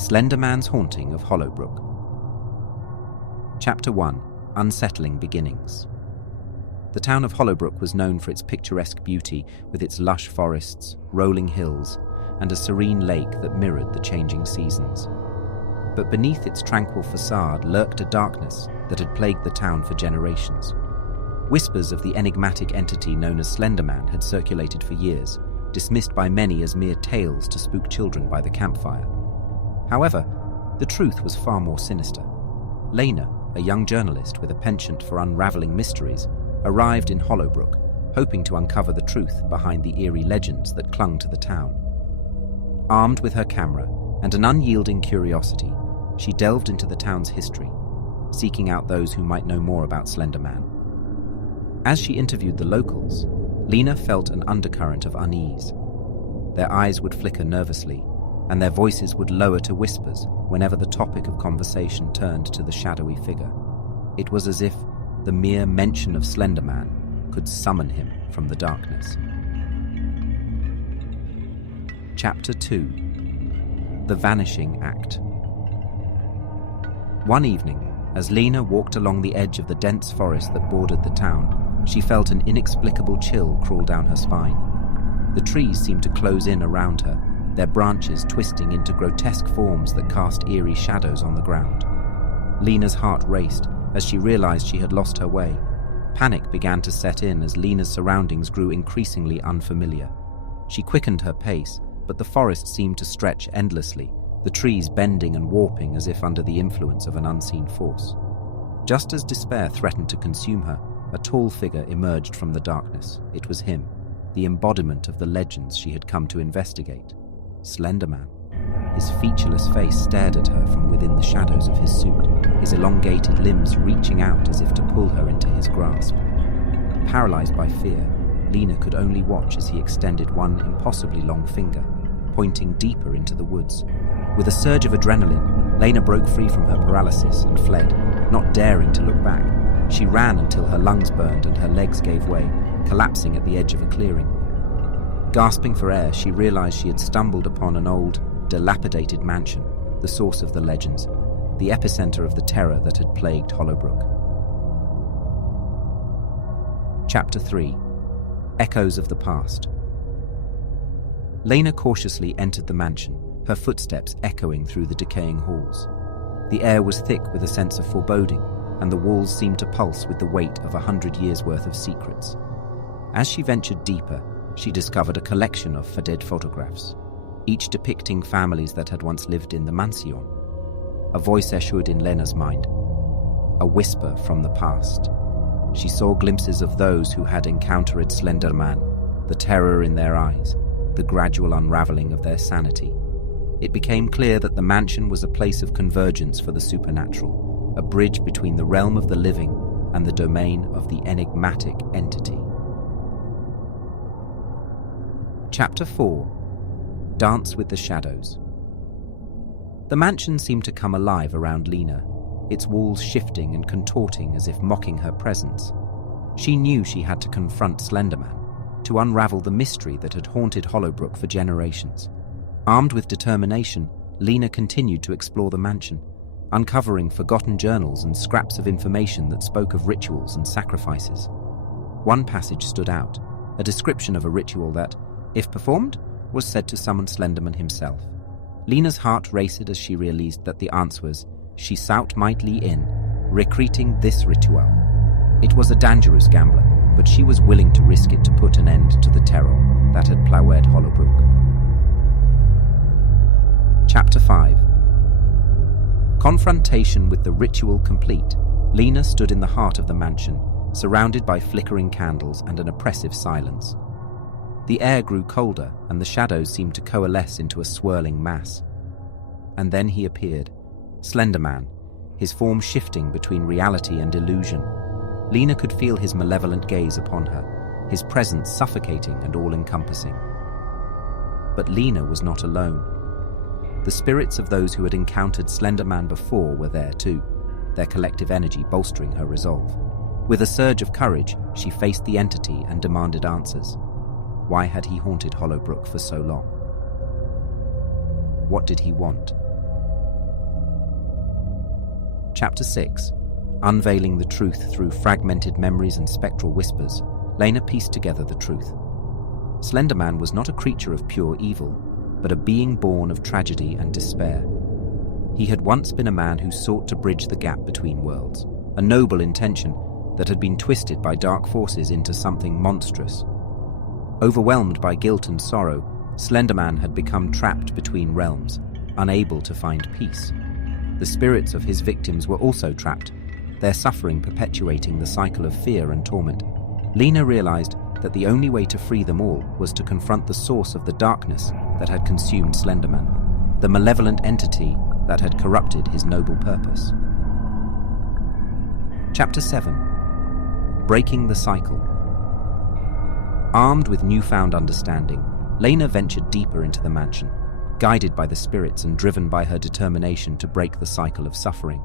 Slender Man's Haunting of Hollowbrook. Chapter 1. Unsettling Beginnings. The town of Hollowbrook was known for its picturesque beauty, with its lush forests, rolling hills, and a serene lake that mirrored the changing seasons. But beneath its tranquil facade lurked a darkness that had plagued the town for generations. Whispers of the enigmatic entity known as Slender Man had circulated for years, dismissed by many as mere tales to spook children by the campfire. However, the truth was far more sinister. Lena, a young journalist with a penchant for unraveling mysteries, arrived in Hollowbrook, hoping to uncover the truth behind the eerie legends that clung to the town. Armed with her camera and an unyielding curiosity, she delved into the town's history, seeking out those who might know more about Slender Man. As she interviewed the locals, Lena felt an undercurrent of unease. Their eyes would flicker nervously, and their voices would lower to whispers whenever the topic of conversation turned to the shadowy figure. It was as if the mere mention of Slender Man could summon him from the darkness. Chapter 2. The Vanishing Act. One evening, as Lena walked along the edge of the dense forest that bordered the town, she felt an inexplicable chill crawl down her spine. The trees seemed to close in around her, their branches twisting into grotesque forms that cast eerie shadows on the ground. Lena's heart raced as she realized she had lost her way. Panic began to set in as Lena's surroundings grew increasingly unfamiliar. She quickened her pace, but the forest seemed to stretch endlessly, the trees bending and warping as if under the influence of an unseen force. Just as despair threatened to consume her, a tall figure emerged from the darkness. It was him, the embodiment of the legends she had come to investigate. Slender Man. His featureless face stared at her from within the shadows of his suit, his elongated limbs reaching out as if to pull her into his grasp. Paralyzed by fear, Lena could only watch as he extended one impossibly long finger, pointing deeper into the woods. With a surge of adrenaline, Lena broke free from her paralysis and fled, not daring to look back. She ran until her lungs burned and her legs gave way, collapsing at the edge of a clearing. Gasping for air, she realized she had stumbled upon an old, dilapidated mansion, the source of the legends, the epicenter of the terror that had plagued Hollowbrook. Chapter 3. Echoes of the Past. Lena cautiously entered the mansion, her footsteps echoing through the decaying halls. The air was thick with a sense of foreboding, and the walls seemed to pulse with the weight of 100 years' worth of secrets. As she ventured deeper, she discovered a collection of faded photographs, each depicting families that had once lived in the mansion. A voice echoed in Lena's mind, a whisper from the past. She saw glimpses of those who had encountered Slender Man, the terror in their eyes, the gradual unraveling of their sanity. It became clear that the mansion was a place of convergence for the supernatural, a bridge between the realm of the living and the domain of the enigmatic entity. Chapter 4. Dance with the Shadows. The mansion seemed to come alive around Lena, its walls shifting and contorting as if mocking her presence. She knew she had to confront Slender Man, to unravel the mystery that had haunted Hollowbrook for generations. Armed with determination, Lena continued to explore the mansion, uncovering forgotten journals and scraps of information that spoke of rituals and sacrifices. One passage stood out, a description of a ritual that, if performed, was said to summon Slender Man himself. Lena's heart raced as she realized that the answer was, she sought mightily in, recreating this ritual. It was a dangerous gambler, but she was willing to risk it to put an end to the terror that had plowed Hollowbrook. Chapter 5. Confrontation with the ritual complete, Lena stood in the heart of the mansion, surrounded by flickering candles and an oppressive silence. The air grew colder, and the shadows seemed to coalesce into a swirling mass. And then he appeared, Slender Man, his form shifting between reality and illusion. Lena could feel his malevolent gaze upon her, his presence suffocating and all-encompassing. But Lena was not alone. The spirits of those who had encountered Slender Man before were there too, their collective energy bolstering her resolve. With a surge of courage, she faced the entity and demanded answers. Why had he haunted Hollowbrook for so long? What did he want? Chapter 6. Unveiling the truth through fragmented memories and spectral whispers, Lena pieced together the truth. Slender Man was not a creature of pure evil, but a being born of tragedy and despair. He had once been a man who sought to bridge the gap between worlds, a noble intention that had been twisted by dark forces into something monstrous. Overwhelmed by guilt and sorrow, Slender Man had become trapped between realms, unable to find peace. The spirits of his victims were also trapped, their suffering perpetuating the cycle of fear and torment. Lena realized that the only way to free them all was to confront the source of the darkness that had consumed Slender Man, the malevolent entity that had corrupted his noble purpose. Chapter 7. Breaking the Cycle. Armed with newfound understanding, Lena ventured deeper into the mansion, guided by the spirits and driven by her determination to break the cycle of suffering.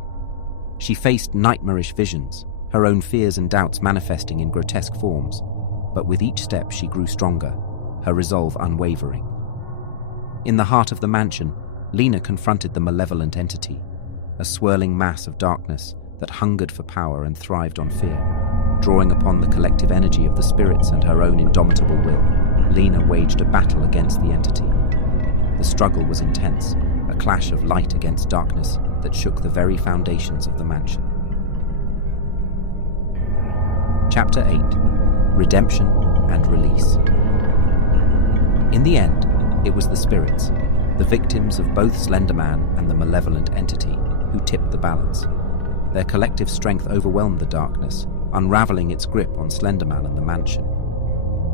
She faced nightmarish visions, her own fears and doubts manifesting in grotesque forms, but with each step she grew stronger, her resolve unwavering. In the heart of the mansion, Lena confronted the malevolent entity, a swirling mass of darkness that hungered for power and thrived on fear. Drawing upon the collective energy of the spirits and her own indomitable will, Lena waged a battle against the entity. The struggle was intense, a clash of light against darkness that shook the very foundations of the mansion. Chapter 8. Redemption and Release. In the end, it was the spirits, the victims of both Slender Man and the malevolent entity, who tipped the balance. Their collective strength overwhelmed the darkness, unraveling its grip on Slender Man and the mansion.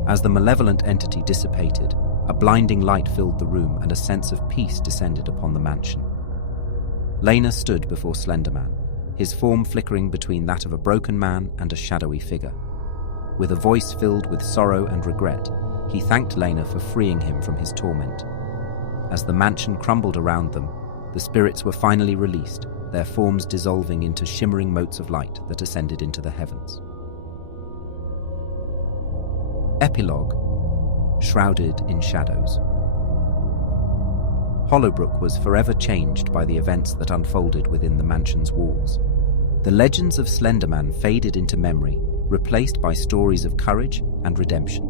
As the malevolent entity dissipated, a blinding light filled the room and a sense of peace descended upon the mansion. Lena stood before Slender Man, his form flickering between that of a broken man and a shadowy figure. With a voice filled with sorrow and regret, he thanked Lena for freeing him from his torment. As the mansion crumbled around them, the spirits were finally released, their forms dissolving into shimmering motes of light that ascended into the heavens. Epilogue. Shrouded in shadows. Hollowbrook was forever changed by the events that unfolded within the mansion's walls. The legends of Slender Man faded into memory, replaced by stories of courage and redemption.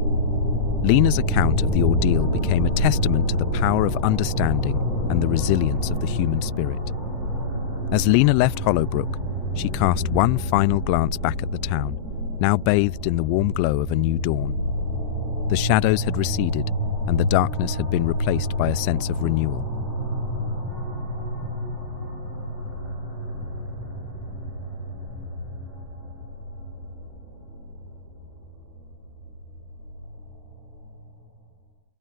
Lena's account of the ordeal became a testament to the power of understanding and the resilience of the human spirit. As Lena left Hollowbrook, she cast one final glance back at the town, now bathed in the warm glow of a new dawn. The shadows had receded, and the darkness had been replaced by a sense of renewal.